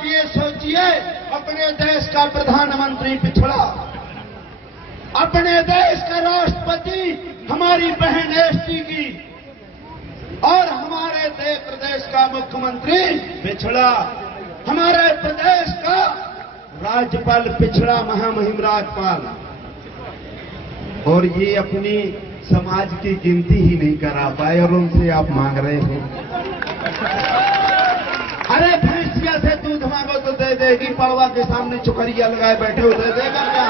आप ये सोचिए, अपने देश का प्रधानमंत्री पिछड़ा, अपने देश का राष्ट्रपति हमारी बहन एसटी की, और हमारे प्रदेश का मुख्यमंत्री पिछड़ा, हमारे प्रदेश का राज्यपाल पिछड़ा, महामहिम राज्यपाल, और ये अपनी समाज की गिनती ही नहीं करा पाए और उनसे आप मांग रहे हैं। अरे भैंसिया से दूध मांगो तो दे देगी, पड़वा के सामने चुकरिया लगाए बैठे हो, दे देगा क्या?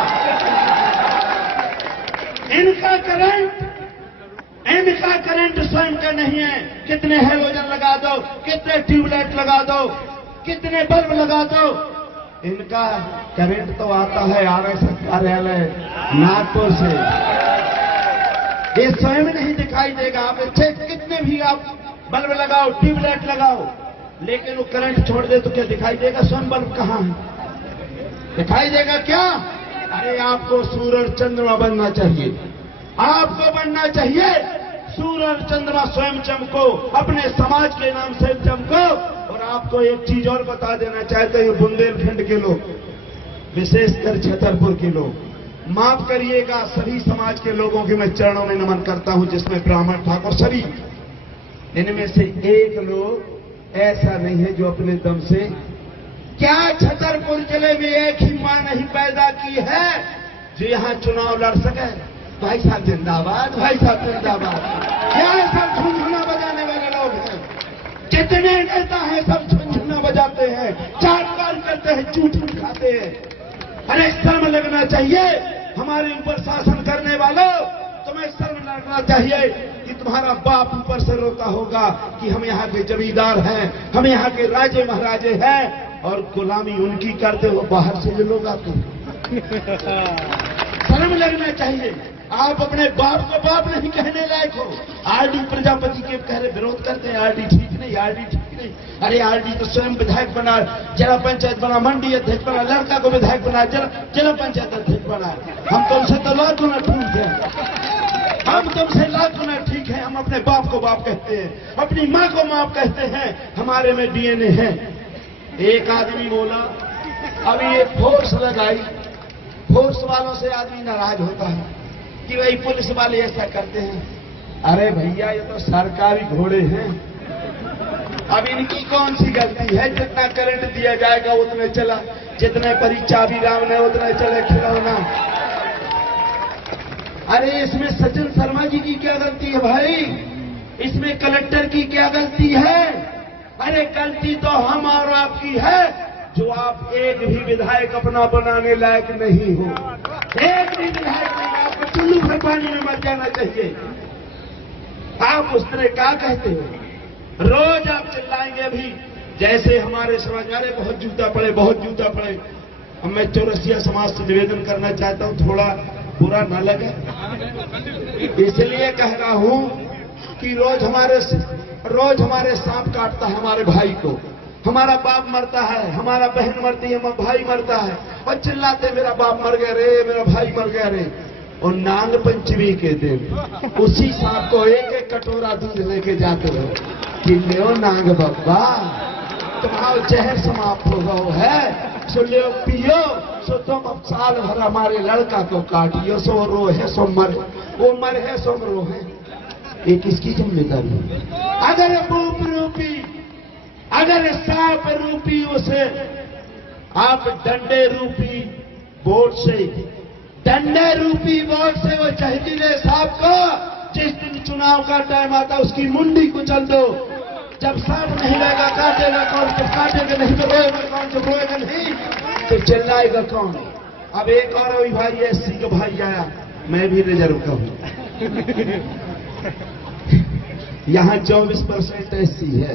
इनका करंट स्वयं का नहीं है। कितने हेलोजन लगा दो, कितने ट्यूबलाइट लगा दो, कितने बल्ब लगा दो, इनका करंट तो आता है आरएसएस कार्यालय नागपुर से। ये स्वयं नहीं दिखाई देगा। आप अच्छे कितने भी आप बल्ब लगाओ, ट्यूबलाइट लगाओ, लेकिन वो करंट छोड़ दे तो क्या दिखाई देगा? स्वयं बल्ब कहां है? दिखाई देगा क्या? अरे आपको सूरज चंद्रमा बनना चाहिए, आपको बनना चाहिए सूरज चंद्रमा, स्वयं चमको, अपने समाज के नाम से चमको। और आपको एक चीज और बता देना चाहते हैं, बुंदेलखंड के लोग, विशेषकर छतरपुर के लोग, माफ करिएगा, सभी समाज के लोगों के मैं चरणों में नमन करता हूं, जिसमें ब्राह्मण ठाकुर सभी, इनमें से एक लोग ऐसा नहीं है जो अपने दम से, क्या छतरपुर जिले में एक ही मां नहीं पैदा की है जो यहां चुनाव लड़ सके? भाई साहब जिंदाबाद, भाई साहब जिंदाबाद। क्या सब झुनझुना बजाने वाले लोग हैं? कितने नेता हैं सब झुनझुना बजाते हैं, चाटकार करते हैं, चूट खाते हैं। अरे शर्म लगना चाहिए हमारे ऊपर शासन करने वालों, तुम्हें शर्म लगना चाहिए कि तुम्हारा बाप ऊपर से रोता होगा कि हम यहाँ के जमींदार हैं, हम यहाँ के राजे महाराजे हैं, और गुलामी उनकी करते हो बाहर से जो लोग आते हैं। शर्म लगना चाहिए। आप अपने बाप को बाप नहीं कहने लायक हो। आरडी प्रजापति के कह रहे विरोध करते हैं, आरडी ठीक नहीं, आरडी ठीक नहीं। अरे आरडी तो स्वयं विधायक बना, जिला पंचायत बना, मंडी अध्यक्ष बना, लड़का को विधायक बना, जिला पंचायत अध्यक्ष बना। हम तुमसे तो लाख गुना ठीक है, हम तुमसे लाख गुना ठीक है। हम अपने बाप को बाप कहते हैं, अपनी माँ को माँ कहते हैं, हमारे में डीएनए है। एक आदमी बोला, अभी एक फोर्स लगाई, फोर्स वालों से आदमी नाराज होता है कि भाई पुलिस वाले ऐसा करते हैं। अरे भैया ये तो सरकारी घोड़े हैं, अब इनकी कौन सी गलती है? जितना करंट दिया जाएगा उतने चला, जितने परी चाबी राम ने उतने चले खिलौना। अरे इसमें सचिन शर्मा जी की क्या गलती है भाई? इसमें कलेक्टर की क्या गलती है? अरे गलती तो हम और आपकी है जो आप एक भी विधायक अपना बनाने लायक नहीं हो। एक भी विधायक नहीं, आपको चुल्लू भर पानी में मर जाना चाहिए। आप उस तरह क्या कहते हो? रोज आप चिल्लाएंगे भी, जैसे हमारे समाज, अरे बहुत जूता पड़े, बहुत जूता पड़े। अब मैं चौरसिया समाज से निवेदन करना चाहता हूं, थोड़ा बुरा न लगे, इसलिए कह रहा हूं कि रोज हमारे सांप काटता है हमारे भाई को, हमारा बाप मरता है, हमारा बहन मरती है, भाई मरता है, और चिल्लाते मेरा बाप मर गया रे, मेरा भाई मर गया रे। और नाग पंचमी के दिन उसी सांप को एक एक कटोरा दूध लेके जाते रहो कि लो नाग बाबा, तुम्हारा जहर समाप्त हो गया है, सो ले पियो, सो तुम अब साल भर हमारे लड़का को काटियो, सो रो है सो मर, वो मर है सो रो है। ये किसकी जिम्मेदारी? अगर बूप रूपी, अगर सांप रूपी उसे आप डंडे रूपी वोट से वो जहरीले सांप को जिस दिन चुनाव का टाइम आता उसकी मुंडी कुचल दो। जब सांप नहीं रहेगा काटेगा कौन? जब काटेगा नहीं तो रोएगा कौन? जब रोएगा नहीं तो चिल्लाएगा कौन? अब एक और अभी भाई एससी का भाई आया, मैं भी रिजर्व का हूं। यहां 24% एससी है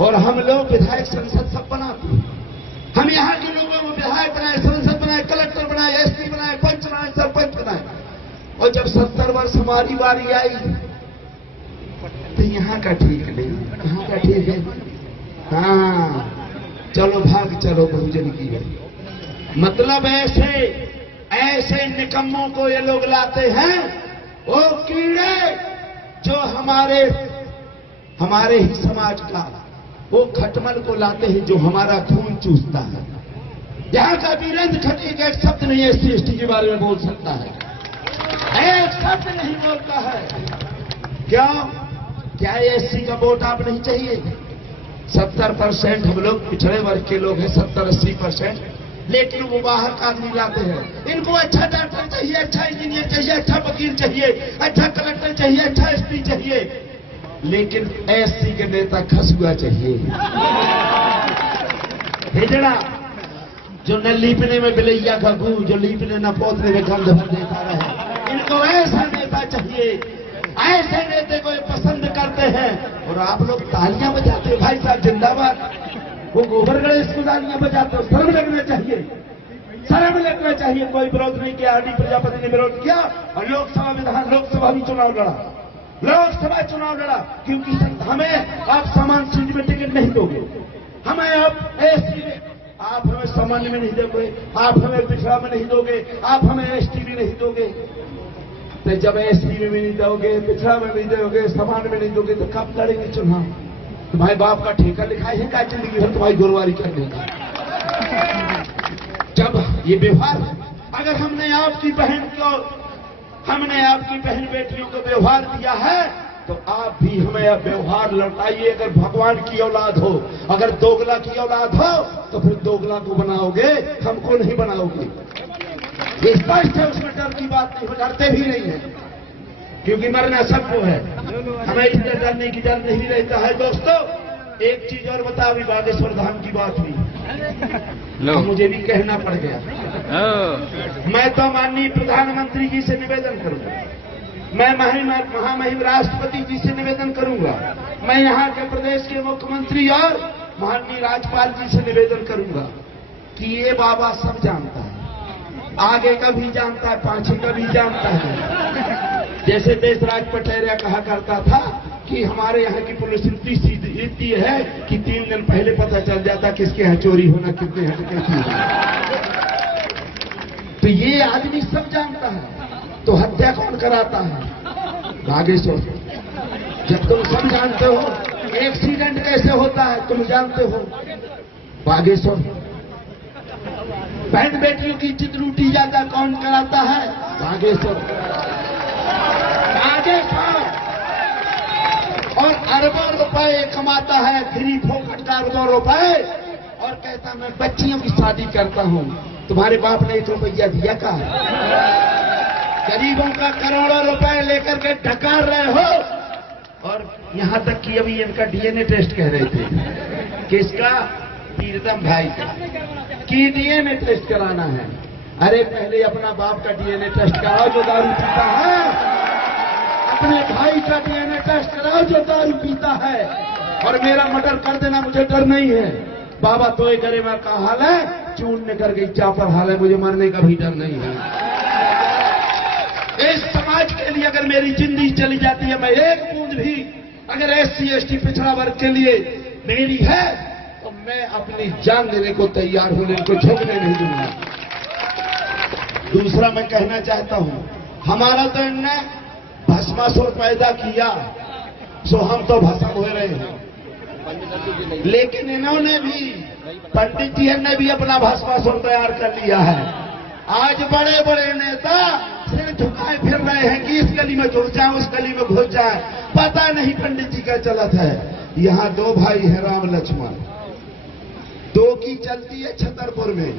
और हम लोग विधायक संसद सब बनाते हैं। हम यहाँ के लोगों को विधायक बनाए, संसद बनाए, कलेक्टर बनाए, एसपी बनाए, पंच बनाए, सरपंच बनाए। और जब 70 वर्ष हमारी बारी आई तो यहाँ का ठीक नहीं, कहाँ का ठीक है? हाँ चलो भाग चलो बहुजन की गई। मतलब ऐसे निकम्मों को ये लोग लाते हैं, वो कीड़े जो हमारे ही समाज का वो खटमल को लाते हैं जो हमारा खून चूसता है। यहाँ का वीरेंद्र खटी का एक शब्द नहीं एससी एसटी के बारे में बोल सकता है, एक शब्द नहीं बोलता है। क्या एससी का वोट आप नहीं चाहिए? 70% हम लोग पिछड़े वर्ग के लोग हैं, 70-80%, लेकिन वो बाहर का आदमी लाते हैं। इनको अच्छा डॉक्टर चाहिए, अच्छा इंजीनियर चाहिए, अच्छा वकील चाहिए, अच्छा कलेक्टर चाहिए, अच्छा एसपी चाहिए, लेकिन एससी के नेता खसुआ चाहिए, हिजड़ा, जो न लीपने में बिलैया का गू, जो लीपने न पोतने में गंध भर देता रहे। इनको ऐसा नेता चाहिए, ऐसे नेता को पसंद करते हैं। और आप लोग तालियां बजाते हो, भाई साहब जिंदाबाद। वो गोबर गणेश को तालियां बजाते हो, शर्म लगना चाहिए, शर्म लगना चाहिए। कोई विरोध नहीं किया, आरडी प्रजापति ने विरोध किया और लोकसभा भी चुनाव लड़ा, लोकसभा चुनाव लड़ा, क्योंकि हमें आप समान सीट में टिकट नहीं दोगे, हमें आप एससी में, आप हमें सामान्य में नहीं दोगे, आप हमें पिछड़ा में नहीं दोगे, आप हमें एसटी में नहीं दोगे। तो जब एसटी में भी नहीं दोगे, पिछड़ा में नहीं दोगे, सामान्य में नहीं दोगे, तो कब लड़ेंगे चुनाव? तुम्हारे बाप का ठेका लिखाई है क्या जिंदगी भर तुम्हारी गुरुवारी करने का? जब ये व्यवहार, अगर हमने आपकी बहन बेटियों को व्यवहार दिया है, तो आप भी हमें अब व्यवहार लौटाइए। अगर भगवान की औलाद हो, अगर दोगला की औलाद हो, तो फिर दोगला को बनाओगे, हमको नहीं बनाओगे। ये स्पष्ट है, उसमें डर की बात नहीं, डरते भी नहीं है, क्योंकि मरना सबको है, हमें इससे डरने की डर नहीं रहता है। दोस्तों, एक चीज और बता, अभी बागेश्वर धाम की बात हुई, तो मुझे भी कहना पड़ गया। मैं तो माननीय प्रधानमंत्री जी से निवेदन करूंगा, मैं महामहिम राष्ट्रपति जी से निवेदन करूंगा, मैं यहाँ के प्रदेश के मुख्यमंत्री और माननीय राज्यपाल जी से निवेदन करूंगा कि ये बाबा सब जानता है, आगे का भी जानता है, पाछे का भी जानता है। जैसे देशराज पटेरिया कहा करता था कि हमारे यहाँ की पुलिस इतनी है कि 3 दिन पहले पता चल जाता किसके यहाँ चोरी होना, कितने यहाँ कैसी होना। तो ये आदमी सब जानता है, तो हत्या कौन कराता है? बागेश्वर। जब तुम सब जानते हो, एक्सीडेंट कैसे होता है तुम जानते हो, बागेश्वर। बहन बेटियों की इज्जत लूटी जाता कौन कराता है? बागेश्वर। और अरबों रुपए कमाता है, फ्री फोकट का अरबों रुपए, और कहता मैं बच्चियों की शादी करता हूं। तुम्हारे बाप ने 1 रुपया दिया का? गरीबों का करोड़ों रुपए लेकर के ढकार रहे हो। और यहां तक कि अभी इनका डीएनए टेस्ट कह रहे थे, किसका? प्रीतम भाई का, कि डीएनए टेस्ट कराना है। अरे पहले अपना बाप का डीएनए टेस्ट कराओ जो दारू पीता है, अपने भाई का डीएनए टेस्ट कराओ जो दारू पीता है, और मेरा मर्डर कर देना मुझे डर नहीं है। बाबा तो करे मैं का हाल है, चून कर गई चापर हाल है, मुझे मरने का भी डर नहीं है। इस समाज के लिए अगर मेरी जिंदगी चली जाती है, मैं एक बूंद भी अगर एससी एसटी पिछड़ा वर्ग के लिए मेरी है, तो मैं अपनी जान देने को तैयार हूं, इनको झुकने नहीं दूंगा। दूसरा मैं कहना चाहता हूं, हमारा तो इनने भस्मासुर पैदा किया, सो हम तो भस्म हो रहे हैं, लेकिन इन्होंने भी, पंडित जी ने भी अपना भस्मासुर तैयार कर लिया है। आज बड़े बड़े नेता सिर झुकाए फिर रहे हैं कि इस गली में घुस जाए, उस गली में घुस जाए, पता नहीं पंडित जी का चलत है। यहाँ 2 भाई हैं, राम लक्ष्मण, 2 की चलती है छतरपुर में,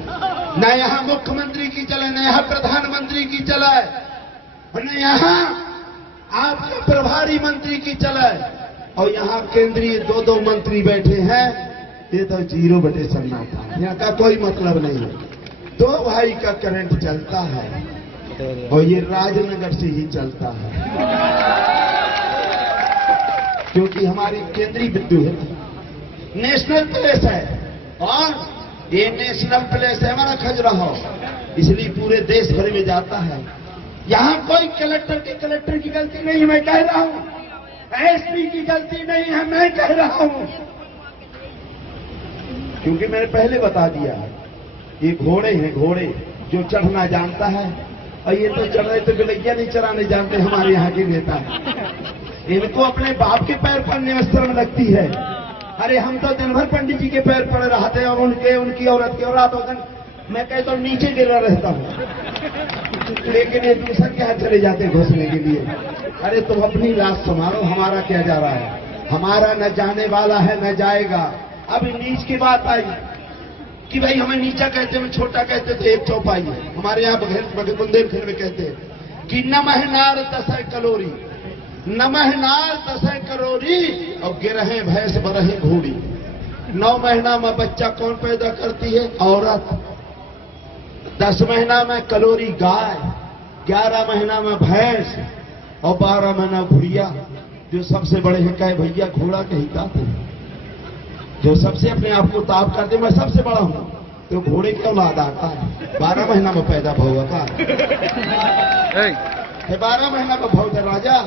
न यहाँ मुख्यमंत्री की चले, न यहाँ प्रधानमंत्री की चले, न यहाँ आपके प्रभारी मंत्री की चले, और यहाँ केंद्रीय 2-2 मंत्री बैठे हैं। ये तो 0 सन्नाटा, यहाँ का कोई मतलब नहीं है। 2 भाई का करंट चलता है, और ये राजनगर से ही चलता है, क्योंकि हमारी केंद्रीय विद्युत नेशनल प्लेस है, और ये नेशनल प्लेस है हमारा खजुराहो, इसलिए पूरे देश भर में जाता है। यहाँ कोई कलेक्टर की गलती नहीं है, मैं कह रहा हूं, एसपी की गलती नहीं है, मैं कह रहा हूं, क्योंकि मैंने पहले बता दिया, ये घोड़े हैं, घोड़े जो चढ़ना जानता है, और ये तो चढ़ रहे, तो गलैया नहीं चराने जानते हमारे यहाँ के नेता। इनको अपने बाप के पैर पड़ने में शर्म लगती है, अरे हम तो दिन भर पंडित जी के पैर पड़ रहा थे और उनकी औरत की, और रात होकर मैं कहता हूँ नीचे गिरा रहता हूँ, लेकिन ये दूसरा क्या चले जाते घुसने के लिए। अरे तुम अपनी लाश संभालो, हमारा क्या जा रहा है, हमारा न जाने वाला है न जाएगा। अब नीच की बात आई कि भाई हमें नीचा कहते, हम छोटा कहते थे, एक चौपाई है हमारे यहाँ बुंदेलखंड में कहते हैं कि नमः नार दसय कलोरी, नमः नार दसय करोरी और गिरहे भैंस बरहे घोड़ी। 9 महीना में बच्चा कौन पैदा करती है? औरत। 10 महीना में कलोरी गाय, 11 महीना में भैंस और 12 महीना घुड़िया। जो सबसे बड़े हैं कहे भैया घोड़ा कहीं का थे, जो सबसे अपने आप को ताप करते मैं सबसे बड़ा हूं, तो घोड़े की औलाद आता है 12 महीना में पैदा भौगा का 12 महीना में भौगा राजा।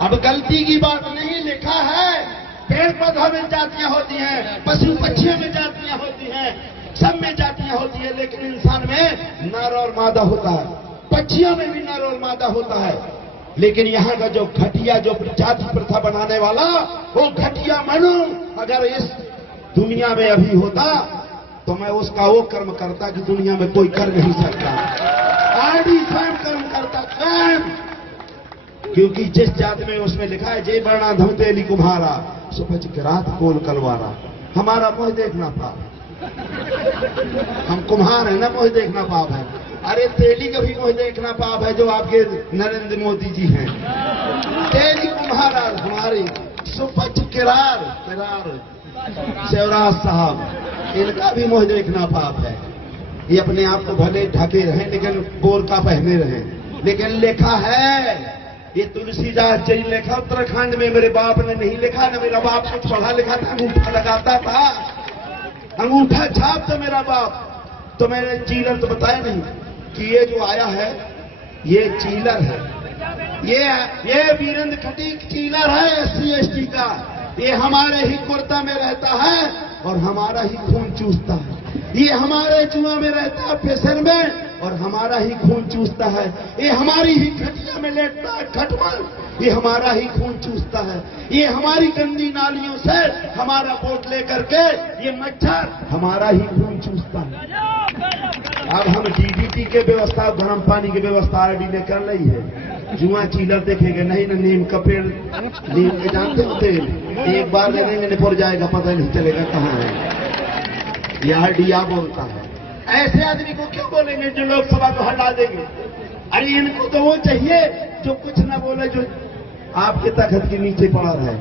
अब गलती की बात नहीं, लिखा है पेड़ पौधा में जातियां होती हैं, पशु पक्षियों में जातियां होती हैं, सब में जातियां होती है, लेकिन इंसान में नर और मादा होता है, पक्षियों में भी नर और मादा होता है। लेकिन यहाँ का जो घटिया, जो जाति प्रथा बनाने वाला, वो घटिया मनु अगर इस दुनिया में अभी होता तो मैं उसका वो कर्म करता कि दुनिया में कोई कर नहीं सकता। आदि स्वयं कर्म करता स्वयं, क्योंकि जिस जाति में उसमें लिखा है जय वर्णा धम तेली कुम्हारा सुपच के रात कोल कलवारा। हमारा मोह देखना पाप, हम कुम्हार है ना, मोह देखना पाप है। अरे तेली का भी मोह देखना पाप है, जो आपके नरेंद्र मोदी जी हैं। तेली कुम्हारा हमारी सुपच किरार शिवराज साहब, इनका भी मोह देखना पाप है। ये अपने आप को भले ढके रहें लेकिन बोरका पहने रहें, लेकिन लिखा है ये तुलसीदास जी लिखा उत्तराखंड में, मेरे बाप ने नहीं लिखा, ना मेरा बाप कुछ पढ़ा लिखा था, अंगूठा लगाता था, अंगूठा छाप था मेरा बाप। तो मैंने चीलर तो बताया नहीं कि ये जो आया है ये चीलर है, ये वीरेंद्र खटीक चीलर है SC ST का। ये हमारे ही कुर्ता में रहता है और हमारा ही खून चूसता है, ये हमारे जुआ में रहता है फेसर में और हमारा ही खून चूसता है, ये हमारी ही खटिया में लेटता है खटमल, ये हमारा ही खून चूसता है, ये हमारी गंदी नालियों से हमारा वोट लेकर के ये मच्छर हमारा ही खून चूसता है। अब हम DDT के व्यवस्था, गर्म पानी की व्यवस्था RD ने कर ली है। जुआ चीलर देखेंगे नहीं ना, नीम का पेड़, नीम के जानते हो तेल, एक बार लगेंगे निपुर जाएगा, पता नहीं चलेगा कहाँ है। ये RD बोलता है। ऐसे आदमी को क्यों बोलेंगे जो लोकसभा को हटा देंगे? अरे इनको तो वो चाहिए जो कुछ ना बोले, जो आपके तखत के नीचे पड़ा रहे।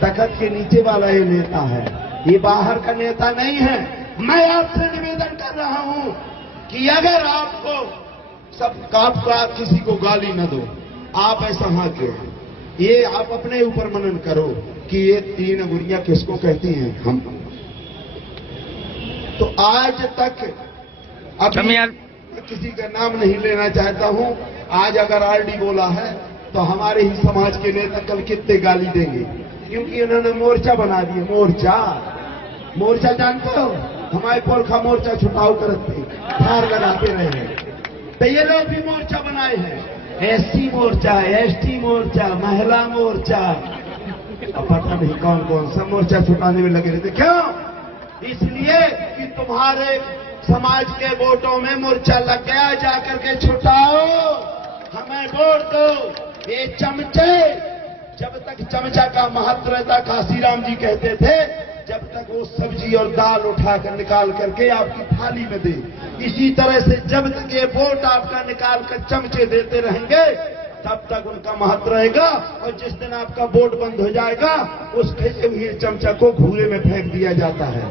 तखत के नीचे वाला ये नेता है, ये बाहर का नेता नहीं है। मैं आपसे निवेदन कर रहा हूं कि अगर आपको आपका किसी को गाली न दो, आप ऐसा हाँ क्यों, ये आप अपने ऊपर मनन करो कि ये 3 गुड़िया किसको कहती हैं। हम तो आज तक अभी किसी का नाम नहीं लेना चाहता हूं, आज अगर RD बोला है तो हमारे ही समाज के नेता कल कितने गाली देंगे, क्योंकि उन्होंने मोर्चा बना दिया। मोर्चा जानते हो, हमारे पोरखा मोर्चा छुटाव करते फार लगाते रहे हैं, तो ये लोग भी मोर्चा बनाए हैं, SC मोर्चा, ST मोर्चा, महिला मोर्चा, अब पता नहीं कौन कौन सा मोर्चा छुटाने में लगे रहते। क्यों? इसलिए कि तुम्हारे समाज के वोटों में मोर्चा लग गया, जाकर के छुटाओ, हमें वोट दो। ये चमचे, जब तक चमचा का महत्व रहता, काशीराम जी कहते थे, जब तक वो सब्जी और दाल उठाकर निकाल करके आपकी थाली में दे, इसी तरह से जब तक ये वोट आपका निकाल कर चमचे देते रहेंगे तब तक उनका महत्व रहेगा। और जिस दिन आपका वोट बंद हो जाएगा, उस फेंके हुए चमचा को घूरे में फेंक दिया जाता है।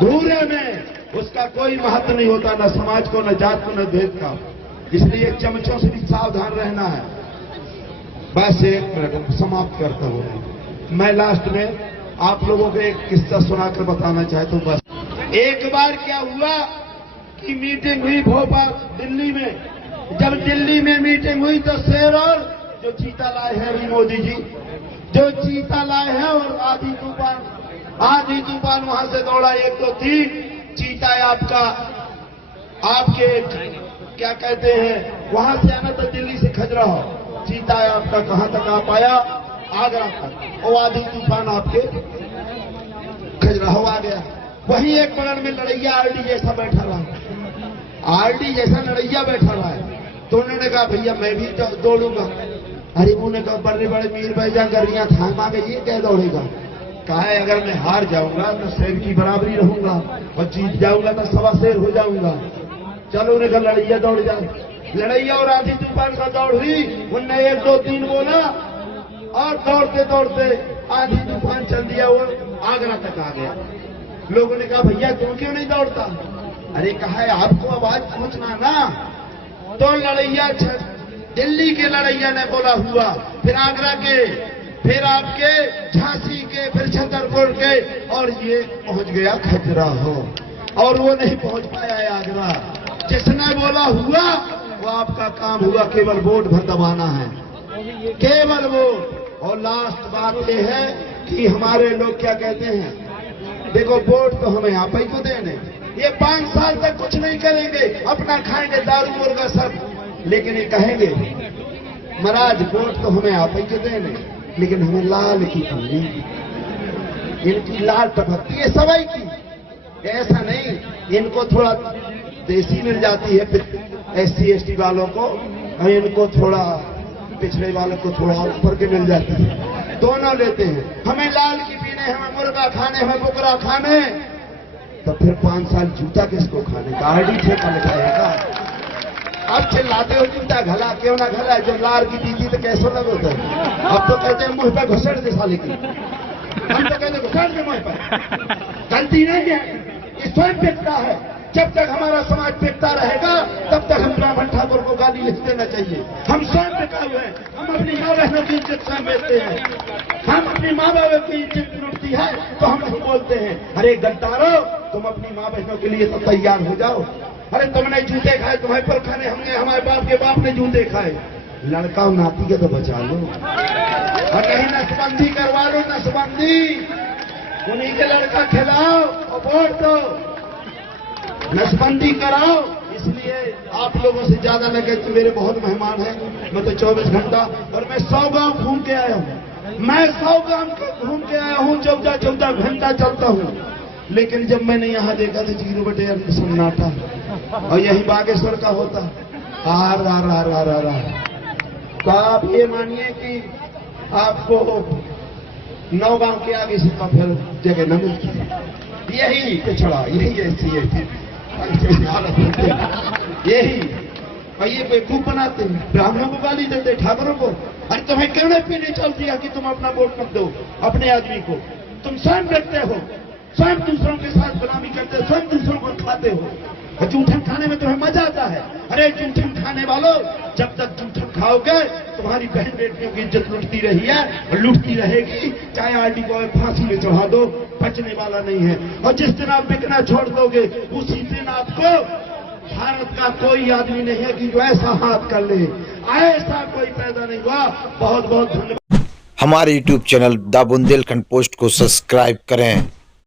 घूरे में उसका कोई महत्व नहीं होता, न समाज को, न जात को, न भेद का। इसलिए चमचों से भी सावधान रहना है। बस एक मिनट समाप्त करता हूं। मैं लास्ट में आप लोगों को एक किस्सा सुनाकर बताना चाहता हूं। बस एक बार क्या हुआ कि मीटिंग हुई भोपाल दिल्ली में। जब दिल्ली में मीटिंग हुई तो शेर और जो चीता लाए हैं अभी मोदी जी, जो चीता लाए हैं, और आधी तूफान वहां से दौड़ा 1 2 3 चीता आपके क्या कहते हैं, वहां से आना तो दिल्ली से खजुराहो, चीता आपका कहां तक आ पाया? आगरा तक, वो आधी तूफान आपके खजुराहो आ गया। वहीं एक बगल में लड़ैया आरडी जैसा बैठा रहा, आरडी जैसा लड़ैया बैठा रहा है। तो उन्होंने कहा भैया मैं भी दौड़ूंगा। अरे उन्होंने कहा बड़े बड़े मीर भाई जा गरियां थामा के ये क्या दौड़ेगा। कहा है अगर मैं हार जाऊंगा तो शेर की बराबरी रहूंगा और जीत जाऊंगा तो सवा शेर हो जाऊंगा। चलो उन्हें कहा लड़ैया दौड़ जा। लड़ैया और आधी तूफान का दौड़ हुई, उनने 1 2 3 बोला और दौड़ते दौड़ते आधी तूफान चल दिया, वो आगरा तक आ गया। लोगों ने कहा भैया तुम क्यों नहीं दौड़ता। अरे कहा है आपको आवाज पहुंचना ना। तो लड़ैया दिल्ली के लड़ैया ने बोला हुआ, फिर आगरा के, फिर आपके झांसी के, फिर छतरपुर के, और ये पहुंच गया खजुराहो। और वो नहीं पहुंच पाया है आगरा। जिसने बोला हुआ वो आपका काम हुआ, केवल वोट भर दबाना है, केवल वोट। और लास्ट बात ये है कि हमारे लोग क्या कहते हैं, देखो वोट तो हमें आप ही को देने, ये 5 साल तक कुछ नहीं करेंगे, अपना खाएंगे दारू मुर्गा सब, लेकिन ये कहेंगे महाराज वोट तो हमें आप ही को देने, लेकिन हमें लाल की पूरी, इनकी लाल टपकती है सवाई की। ऐसा नहीं, इनको थोड़ा देसी मिल जाती है SC ST वालों को, और इनको थोड़ा पिछड़े वालों को थोड़ा ऊपर के मिल जाती है, दोनों लेते हैं। हमें लाल की पीने, हमें मुर्गा खाने, हमें बुकरा खाने, तो फिर 5 साल जूता किसको खाने का, आरडी ठेका लगाएगा। अब चिल्लाते हो जूता घला क्यों ना घला, जो लाल की पीती तो कैसे लगो तो। अब तो कहते हैं मुंह पे घुसड़ दे साले की, हम तो कहते घुसड़ दे मुंह पर। गलती नहीं है, ये स्वयं पिटता है। जब तक हमारा समाज पिटता रहेगा तब तक हम ब्राह्मण ठाकुर को गाली नहीं देना चाहिए। हम स्वयं पिटा हुए हैं, हम अपनी माँ बहनों की इज्जत स्वयं देते हैं, हम अपनी माँ बहनों की इज्जत लुटती है तो हम नहीं बोलते हैं अरे गद्दारो तुम अपनी माँ बहनों के लिए तो तैयार हो जाओ। अरे तुमने जूते खाए, तुम्हारे पर खाने, हमने हमारे बाप के बाप ने जूते खाए, लड़का और नाती के तो बचा लो, और नहीं नसबंदी करवा लो, नसबंदी उन्हीं के लड़का खिलाओ और वोट दो, नसबंदी कराओ। इसलिए आप लोगों से ज्यादा लगे तो मेरे बहुत मेहमान हैं, मैं तो 24 घंटा, और मैं 100 गांव घूम के आया हूँ, मैं 100 गांव घूम के आया हूँ, 14 घंटा चलता हूँ। लेकिन जब मैंने यहाँ देखा तो 0/8 सन्नाटा, और यही बागेश्वर का होता आर आर आर आर आर आर। तो आप ये मानिए कि आपको 9 गांव के आगे से तो फिर जगह न मिलती, यही पिछड़ा, यही ऐसी हालत होती है, यही। और ये बेवकूफ बनाते हैं, ब्राह्मणों को गाली देते, ठाकुरों को। अरे तुम्हें क्यों नहीं पीने चल दिया कि तुम अपना वोट मत दो अपने आदमी को, तुम स्वयं करते हो, स्वयं दूसरों के साथ गुलामी करते हो, स्वयं दूसरों को खाते हो। जूठन खाने में तुम्हें मजा आता है। अरे जूठन खाने वालों, जब तक जूठन खाओगे तुम्हारी बहन बेटियों की इज्जत लुटती रही है और लुटती रहेगी, चाहे आरडी को फांसी में चढ़ा दो, बचने वाला नहीं है। और जिस दिन आप बिकना छोड़ दोगे उसी दिन आपको भारत का कोई आदमी नहीं है कि जो ऐसा हाथ कर ले, ऐसा कोई पैदा नहीं हुआ। बहुत बहुत धन्यवाद। हमारे YouTube channel the Bundelkhand post को सब्सक्राइब करें।